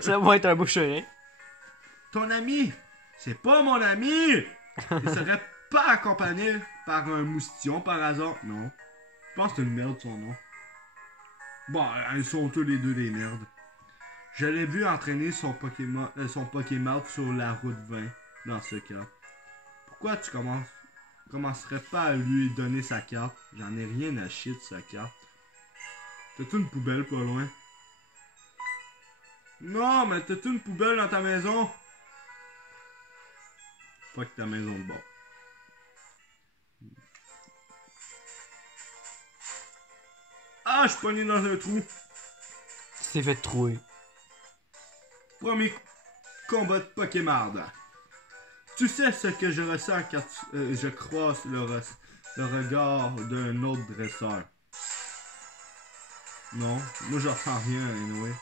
Ça va être un bouche-oreille. Ton ami, c'est pas mon ami. Il serait pas accompagné par un moustillon par hasard. Non. Je pense que c'est une merde son nom. Bon, ils sont tous les deux des merdes. Je l'ai vu entraîner son Pokémon sur la route 20 dans ce cas. Pourquoi tu commencerais pas à lui donner sa carte? J'en ai rien à chier de sa carte. T'as-tu une poubelle pas loin? Non, mais t'as-tu une poubelle dans ta maison? Fuck ta maison de bord. Ah, je suis pogné dans un trou. Tu t'es fait trouer. Premier combat de Pokémon. Tu sais ce que je ressens quand je croise le regard d'un autre dresseur. Non, moi je ressens rien, anyway.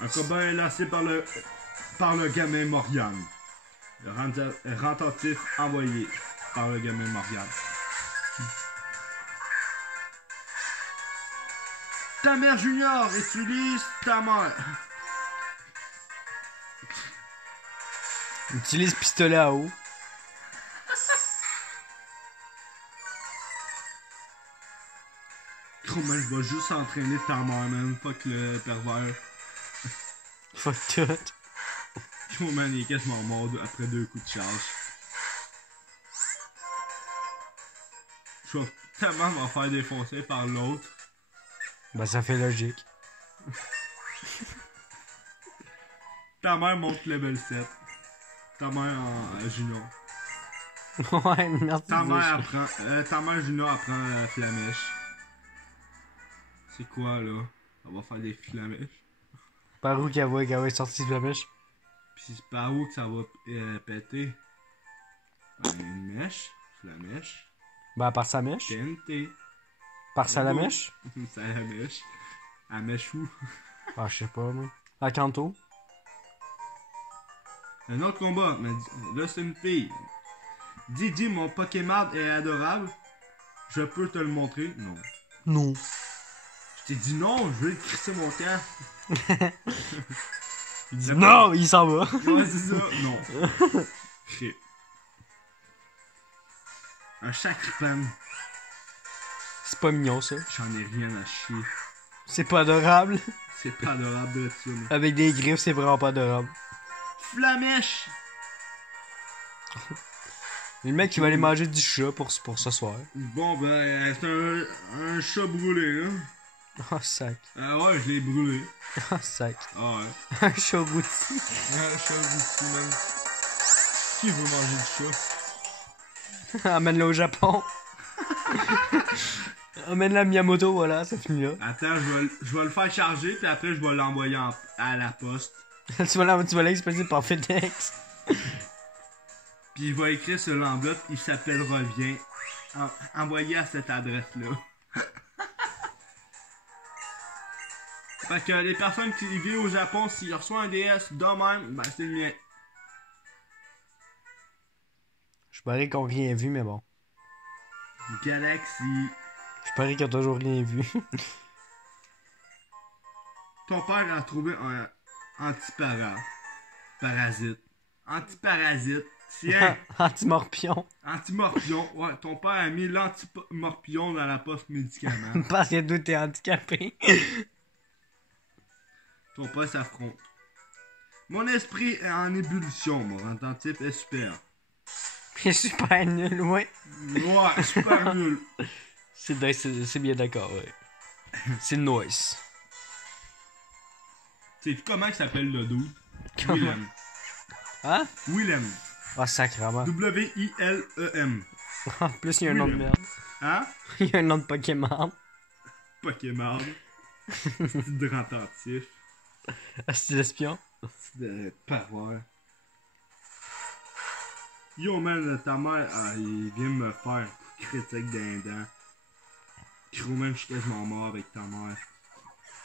Un combat est lancé par le gamin Morgane. Le rentatif envoyé par le gamin Morgane. Ta mère Junior utilise ta mère. Utilise pistolet à eau. Comment je vais juste entraîner ta mère, man. Fuck le pervers. Fuck tout. Yo, man, il est quasiment mort après 2 coups de charge. Je vais tellement me faire défoncer par l'autre. Ben, ça fait logique. Ta mère monte level 7. Ta mère en junior. Ouais, merci. Ta mère junior apprend Flamèche. C'est quoi là? On va faire des flamèches. Par où qu'elle va sortir de la mèche? Puis c'est par où que ça va péter? Ben, une mèche, flamèche, Ben, par sa mèche. TNT. Par sa la mèche. Ça la mèche. À mèche où? Ah, je sais pas, moi. À Kanto. Un autre combat, mais là c'est une fille. Didi, mon Pokémon est adorable. Je peux te le montrer? Non. Non. Je t'ai dit non, je vais le crisser mon camp. Il dit non, il s'en va. Ouais, c'est ça. Non. Shit. Un sacripan. C'est pas mignon, ça. J'en ai rien à chier. C'est pas adorable. C'est pas adorable de ça. Mais... Avec des griffes, c'est vraiment pas adorable. Flamèche! Le mec qui va aller manger du chat pour ce soir. Bon, ben, c'est un chat brûlé, là. Oh, sac. Ah ouais, je l'ai brûlé. Oh, sac. Ah ouais. Un chat rôti. Un chat brûlé, man. Qui veut manger du chat? Amène-le au Japon. Amène-le à Miyamoto, voilà, ça finit là. Attends, je vais le faire charger, puis après, je vais l'envoyer à la poste. tu vas l'expédier par FedEx. Puis il va écrire sur l'enveloppe, il s'appelle Revient. Envoyé à cette adresse-là. Fait que les personnes qui vivent au Japon, s'ils reçoivent un DS de même, ben c'est le mien. Je parie qu'on n'a rien vu, mais bon. Galaxy. Je parie qu'on a toujours rien vu. Ton père a trouvé un parasite. Antiparasite. Tiens. Antimorpion. Antimorpion. Ouais, ton père a mis l'antimorpion dans la poste médicament. Parce que toi, t'es handicapé. Ton père s'affronte. Mon esprit est en ébullition. Mon rententif est super. C'est super nul, ouais. Ouais, super nul. C'est bien d'accord, ouais. C'est noise. C'est comment il s'appelle le dude? Comment? Willem. Hein? Willem. Ah, sacrement. W-I-L-E-M. En plus, il y a un nom de merde. Hein? Il y a un nom de Pokémon. Pokémon. C'est de rententif. Ah, c'est l'espion? C'est de pouvoir. Yo man, ta mère, il vient me faire un coup critique d'un dent. Gros man, je suis quasiment mort avec ta mère.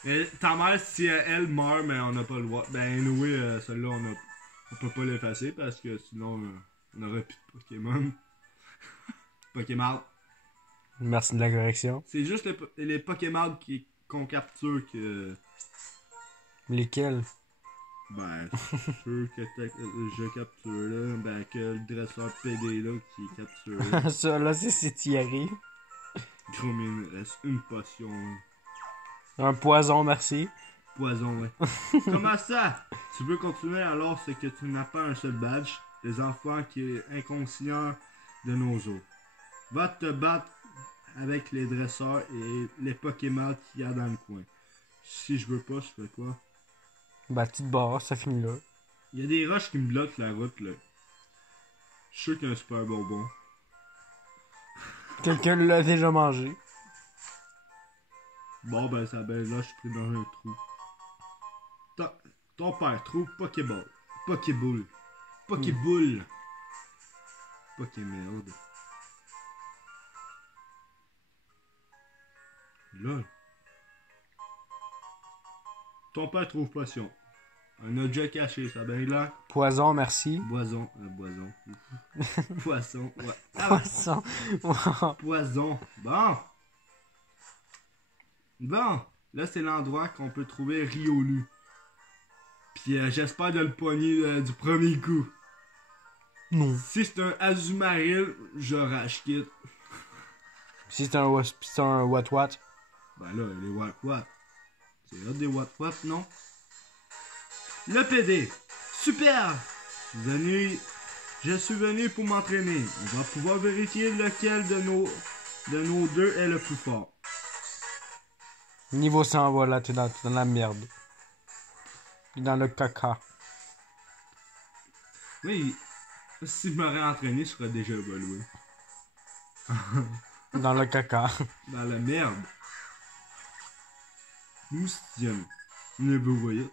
Et ta mère, si elle meurt, mais on n'a pas le droit. Ben anyway, celle-là, on peut pas l'effacer parce que sinon, on aurait plus de Pokémon. Pokémon. Merci de la correction. C'est juste les Pokémon qu'on capture que... Lesquels? Ben, ceux que je capture là, ben que le dresseur PD là qui capture là. Ça, là, c'est si tu y arrives. Gros, mais il me reste une potion. Hein. Un poison, merci. Poison, ouais. Comment ça? Tu veux continuer alors c'est que tu n'as pas un seul badge. Les enfants qui est inconscient de nos os. Va te battre avec les dresseurs et les Pokémon qu'il y a dans le coin. Si je veux pas, je fais quoi? Bah, petite barre, ça finit là. Il y a des roches qui me bloquent la route, là. Je suis sûr qu'il y a un super bonbon. Quelqu'un l'a déjà mangé. Bon, ben, ça, ben, là, je suis pris dans un trou. Ton père trouve Pokéball. Pokéball. Pokéball. Pokémerde. Là. Ton père trouve potion. Un objet caché, ça ben là. Poison, merci. Boison. Boison. Poisson. Ouais. Poisson. Poison. Bon. Bon. Là, c'est l'endroit qu'on peut trouver Riolu. Puis j'espère de le pogner du premier coup. Non. Si c'est un Azumarill, je rage quitte. Si c'est un what? Ben là, les what. C'est là des what, non? Le PD. Super! Je suis venu pour m'entraîner. On va pouvoir vérifier lequel de nos de nos deux est le plus fort? Niveau 100, voilà, t'es dans la merde. T'es dans le caca. Oui, si je m'aurais entraîné, je serais déjà évolué. Dans le caca. Dans la merde. Moustionne. Ne vous voyez.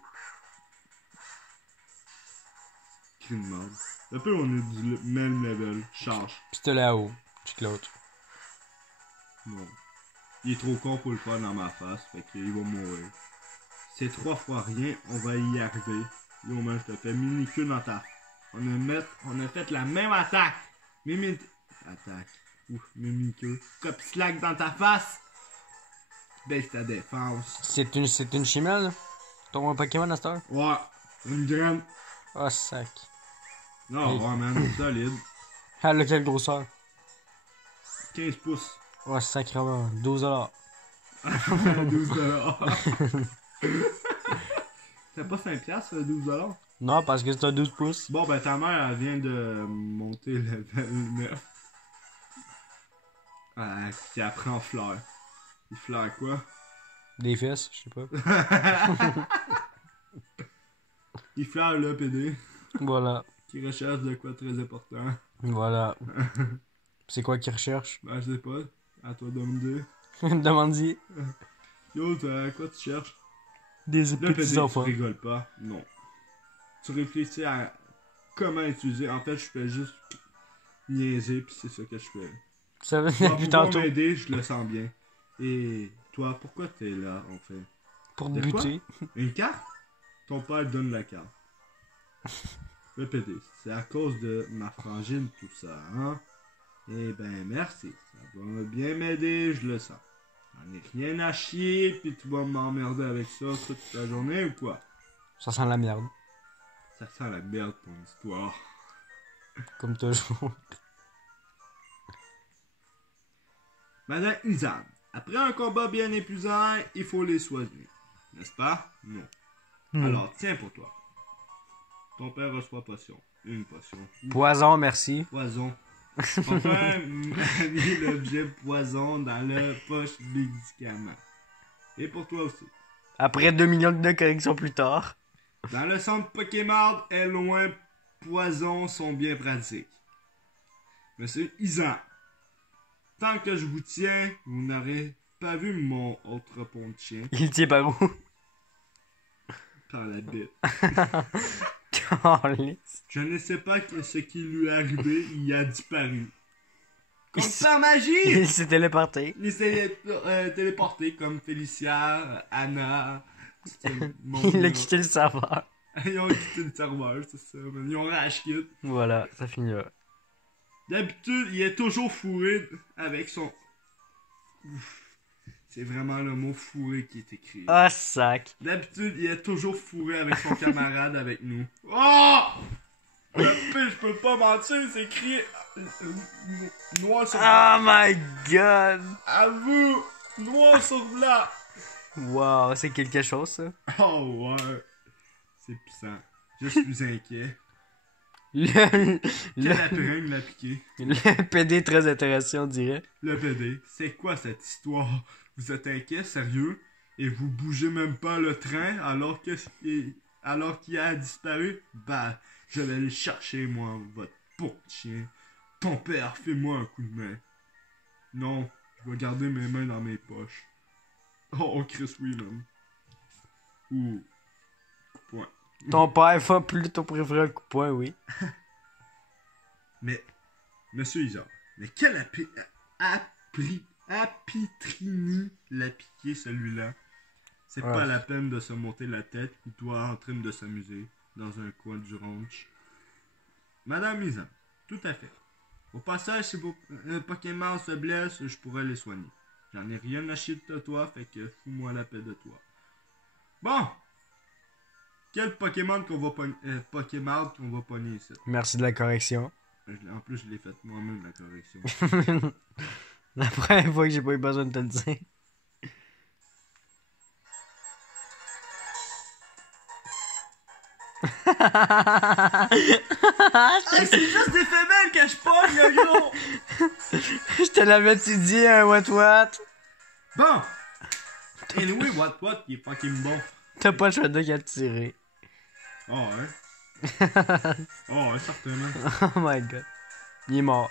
Crime de merde. Un peu, on est du même level. Charge. Pistolet à eau. Check l'autre. Non. Il est trop con pour le faire dans ma face, fait qu'il va mourir. C'est 3 fois rien, on va y arriver. Yo, man, je te fais mini-queue dans ta... On a fait la même attaque. Attaque. Ouf, mini-queue. Cop slack dans ta face. Baisse ta défense. C'est une chimelle? Ton Pokémon à cette heure? Ouais, une graine. Oh, sac. Non, Hey. ouais, man, solide. Elle a quelle grosseur? 15 pouces. Oh, sacrément. 12 $. 12$. C'était pas 5$, 12$? Non, parce que c'est un 12 pouces. Bon, ben ta mère, elle vient de monter level 9. Qui apprend fleur. Il fleur quoi? Des fesses, je sais pas. Il fleur le PD. Voilà. Qui recherche de quoi de très important. Voilà. C'est quoi qu'il recherche? Ben, je sais pas. À toi de me dire. Demande-y. Yo, quoi tu cherches? Des Le petits PD, tu enfants. rigoles pas. Non. Tu réfléchis à comment utiliser. En fait, je fais juste niaiser, puis c'est ça que je fais. Ça veut Tu vas depuis pouvoir tantôt. m'aider, je le sens bien. Et toi, pourquoi t'es là, en fait? Pour De quoi? buter. Une carte? Ton père donne la carte. Le PD, c'est à cause de ma frangine, tout ça, hein? Eh ben, merci. Ça va bien m'aider, je le sens. J'en ai rien à chier, puis tu vas m'emmerder avec ça toute la journée ou quoi? Ça sent la merde. Ça sent la merde, ton histoire. Comme toujours. Madame Izan, après un combat bien épuisant, il faut les soigner. N'est-ce pas? Non. Alors, tiens pour toi. Ton père reçoit potion. Une potion. Poison, merci. Poison. Ton père a mis l'objet poison dans la poche médicament. Et pour toi aussi. Après 2 millions de corrections plus tard. Dans le centre Pokémon est loin, poisons sont bien pratiques. Monsieur Izan, tant que je vous tiens, vous n'aurez pas vu mon autre pont de chien Il tient par où? par la bête. Calisse. Je ne sais pas ce qui lui est arrivé, il a disparu. Comme par magie! Il s'est téléporté. Il s'est téléporté comme Félicia, Anna. Il a quitté le serveur. Ils ont quitté le serveur, c'est ça. Ils ont rage quit. Voilà, ça finit là. D'habitude, il est toujours fourré avec son. Ouf. C'est vraiment le mot fourré qui est écrit. Ah, sac. D'habitude, il est toujours fourré avec son camarade avec nous. Oh! Le pire, je peux pas mentir, c'est écrit noir sur blanc. Oh my god. À vous! Noir sur blanc! Wow, c'est quelque chose ça. Oh ouais! C'est puissant. Je suis inquiet. Le Quel apprenne l'a piqué? PD très intéressant, on dirait. Le PD, c'est quoi cette histoire? Vous êtes inquiet, sérieux? Et vous bougez même pas le train alors qu'il a disparu? Bah, je vais aller chercher, moi, votre pauvre chien. Ton père, fais-moi un coup de main. Non, je vais garder mes mains dans mes poches. Oh, Chris Whelan. Ou... Point. Ton père va plutôt préférer un coup de poing, oui. Mais, Monsieur Isard, mais quel apitrini l'a piqué celui-là? C'est Ouais. pas la peine de se monter la tête, il doit en train de s'amuser dans un coin du ranch. Madame Isard, tout à fait. Au passage, si vos Pokémon se blessent, je pourrais les soigner. J'en ai rien à chier de toi, fait que fous-moi la paix de toi. Bon! Quel Pokémon qu'on va pogner ici? Merci de la correction. En plus, je l'ai fait moi-même, la correction. La première fois que j'ai pas eu besoin de te le dire. Hey, c'est juste des femelles que je pogne, le gros! Je te l'avais-tu dit, un what? Bon! Anyway, what, il est fucking bon. T'as pas le choix de tirer. Oh, ouais. Oh, ouais, certainement. Oh my god. Il est mort.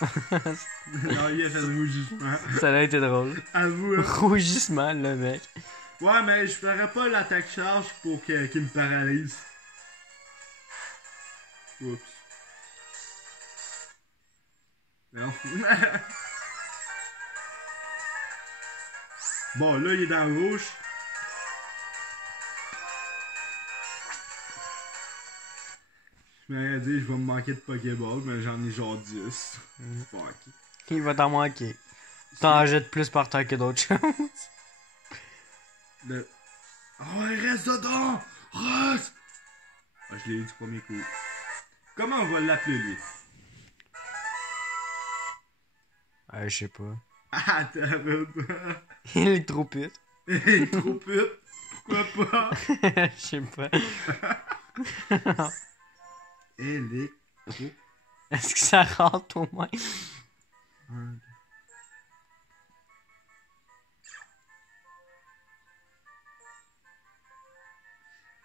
Non, il a fait le rougissement. Ça a été drôle. Avoue, hein. Rougissement, le mec. Ouais, mais je ferais pas l'attaque charge pour qu'il me paralyse. Oups. Non. Bon, là, il est dans le rouge. Je m'aurais dit, je vais me manquer de Pokéball, mais j'en ai genre 10. Fuck. Il va t'en manquer. T'en jettes plus par terre que d'autres choses. Le... Oh, il reste dedans! Reste! Ah, je l'ai eu du premier coup. Comment on va l'appeler, lui? Je sais pas. Ah, t'as Il est trop pute. Il est trop pute. Pourquoi pas? Je sais pas. Électro. Est-ce que ça rentre au moins?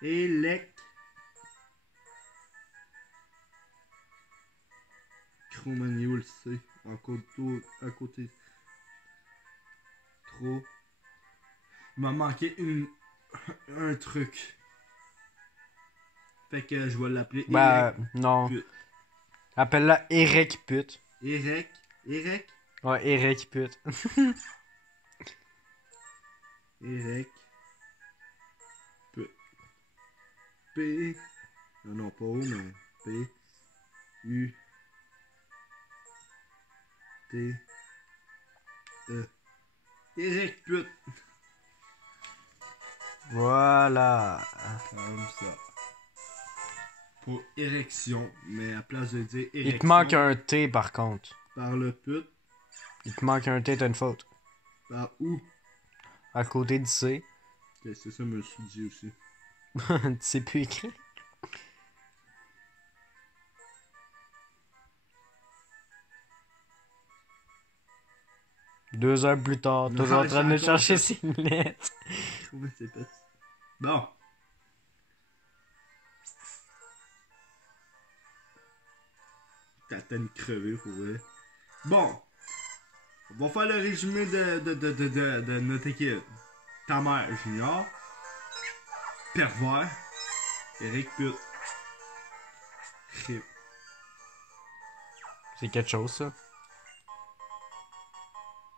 Électromagnéo, le C. À côté. Trop. Il m'a manqué un truc. Fait que je vais l'appeler Bah, non. Pute. Appelle-la Eric pute. Eric. Ouais, Eric pute. Eric. P. Non, pas O, mais P. U. T. E. Eric pute. Voilà. Comme ça. Pour érection, mais à place de dire érection. Il te manque un T par contre. Par le pute. Il te manque un T, t'as une faute. Par où? À côté du C. Ok, c'est ça, je me suis dit aussi. Tu sais plus écrire. Deux heures plus tard, toujours en train de chercher ses lunettes. Trouver ses petits. Bon. T'as tellement crevé pour vrai. Bon. On va faire le résumé de notre équipe. Ta mère, Junior. Pervers. Eric Pute. Rip. C'est quelque chose, ça.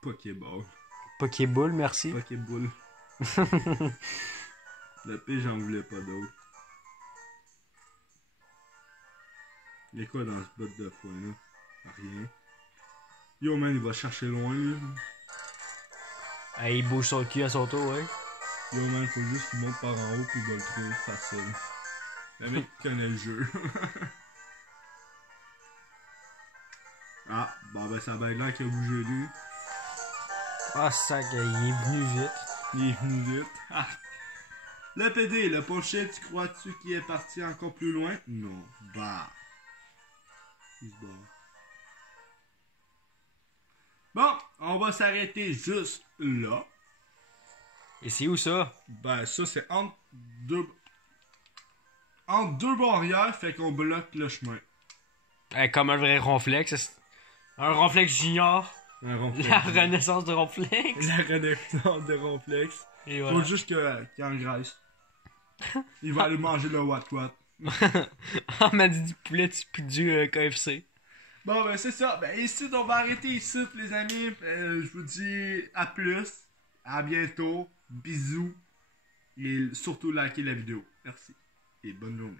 Pokéball. Pokéball, merci. Pokéball. Le pire, j'en voulais pas d'autres. Y'a quoi dans ce botte de foin là? Rien. Yo man, il va chercher loin là. Ah, il bouge son cul à son tour, ouais. Yo man, faut juste qu'il monte par en haut puis il va le trouver facile. Le mec connaît le jeu. Ah, bon ben ça va être là qu'il a bougé lui. Ah, sac, il est venu vite. Il est venu vite. Ah. Le PD, le pochette, tu crois-tu qu'il est parti encore plus loin? Non. Bah. Il se barre. Bon, on va s'arrêter juste là. Et c'est où ça? Ben ça c'est entre deux barrières, fait qu'on bloque le chemin. Comme un vrai ronflex. Un ronflex junior. Un ronflex. La renaissance de ronflex. La renaissance de ronflex. Et voilà. Faut juste qu'il engraisse. Il va aller manger le what. On m'a dit du poulet puis du KFC. Bon ben c'est ça. Ben ici on va arrêter ici les amis. Je vous dis à plus. À bientôt. Bisous. Et surtout likez la vidéo. Merci. Et bonne journée.